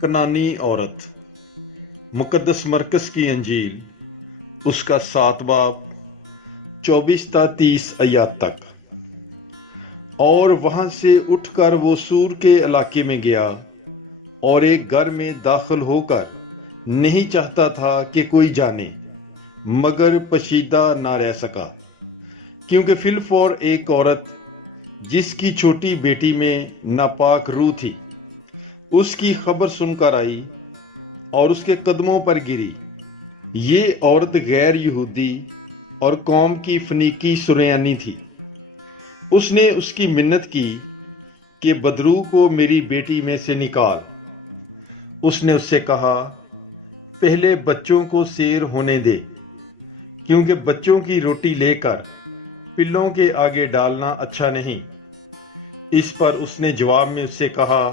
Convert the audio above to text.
کنانی عورت مقدس مرکز کی انجیل اس کا 7 باب 24 تا 30 آیات تک۔ اور وہاں سے اٹھ کر وہ سور کے علاقے میں گیا اور ایک گھر میں داخل ہو کر نہیں چاہتا تھا کہ کوئی جانے، مگر پشیدہ نہ رہ سکا، کیونکہ فی الفور ایک عورت جس کی چھوٹی بیٹی میں ناپاک روح تھی اس کی خبر سن کر آئی اور اس کے قدموں پر گری۔ یہ عورت غیر یہودی اور قوم کی فنیکی سریانی تھی۔ اس نے اس کی منت کی کہ بدروح کو میری بیٹی میں سے نکال۔ اس نے اس سے کہا، پہلے بچوں کو سیر ہونے دے، کیونکہ بچوں کی روٹی لے کر پلوں کے آگے ڈالنا اچھا نہیں۔ اس پر اس نے جواب میں اس سے کہا،